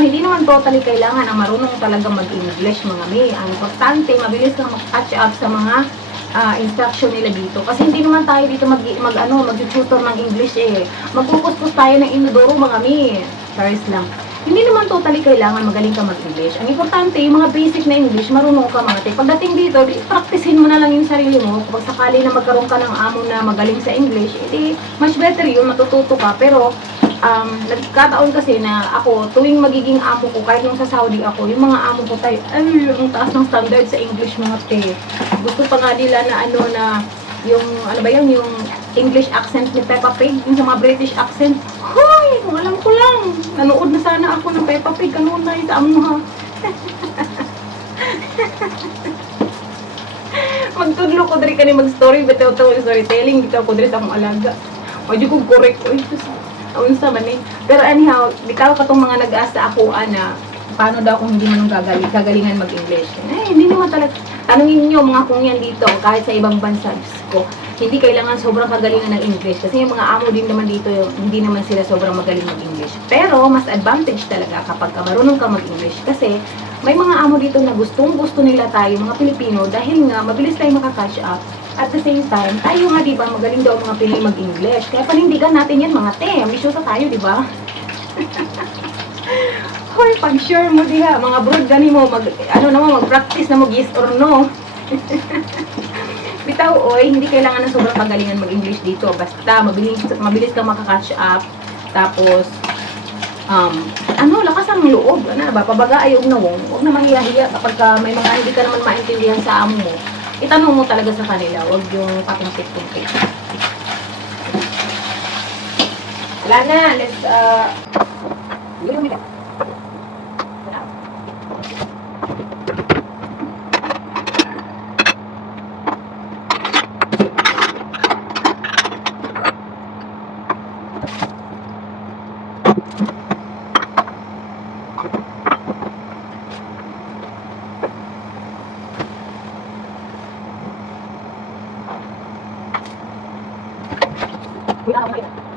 hindi naman totally kailangan ang marunong talaga mag-English mga may. Ang importante, mabilis kang mag-catch up sa mga ah, instruction nila dito. Kasi hindi naman tayo dito mag, mag ano, mag-tutor ng English eh. Magpupuspos tayo ng inodoro mga may. Charis lang. Hindi naman totally kailangan magaling ka mag-English. Ang importante, yung mga basic na English, marunong ka mga te. Pagdating dito, di, practicein mo na lang yung sarili mo. Kapag sakali na magkaroon ka ng amo na magaling sa English, edi much better yun, matututo ka. Pero, um, nagkataon kasi na ako, tuwing magiging amo ko, kahit yung sa Saudi ako, yung mga amo ko tayo, ay, ang taas ng standard sa English mga te. Gusto pa nga nila na ano na, yung, ano ba yun, yung English accent ni Peppa Pig, yung sa mga British accent. Hoy, alam ko lang, nanood na sana ako ng Peppa Pig, ano na sa amo ha. Magtudlo ko diri kani mag-story, bitaw to storytelling, bitaw ko diri sa akong alaga. Di ko correct ito sa unsa man eh. Pero anyhow, bitaw ka tong mga nag-asa ako ana, paano daw kung hindi man gagaling, kagalingan mag-English. Eh, hindi naman talaga. Tanungin niyo mga kung yan dito, kahit sa ibang bansa, ko, hindi kailangan sobrang kagalingan ng English. Kasi yung mga amo din naman dito, hindi naman sila sobrang magaling mag-English. Pero, mas advantage talaga kapag ka marunong ka mag-English. Kasi, may mga amo dito na gustong gusto nila tayo, mga Pilipino, dahil nga, mabilis tayo makakatch up. At the same time, tayo nga, di ba, magaling daw mga Pinoy mag-English. Kaya panindigan natin yan, mga te. Ambisyosa tayo, di ba? Hoy, pag sure mo diha, mga brood gani mo, mag, ano naman, mag-practice na mag yes or no. Bitaw, oy, hindi kailangan na sobrang kagalingan mag-English dito. Basta, mabilis, mabilis kang makakatch up. Tapos, um, ano, lakas ang loob. Ano ba, pabaga ayaw na wong. Huwag na mahiya-hiya kapag ka may mga hindi ka naman maintindihan sa amo mo. Itanong mo talaga sa kanila, huwag yung patungkit-tungkit. Wala na, let's, uh, yun, yun. Wala, wala.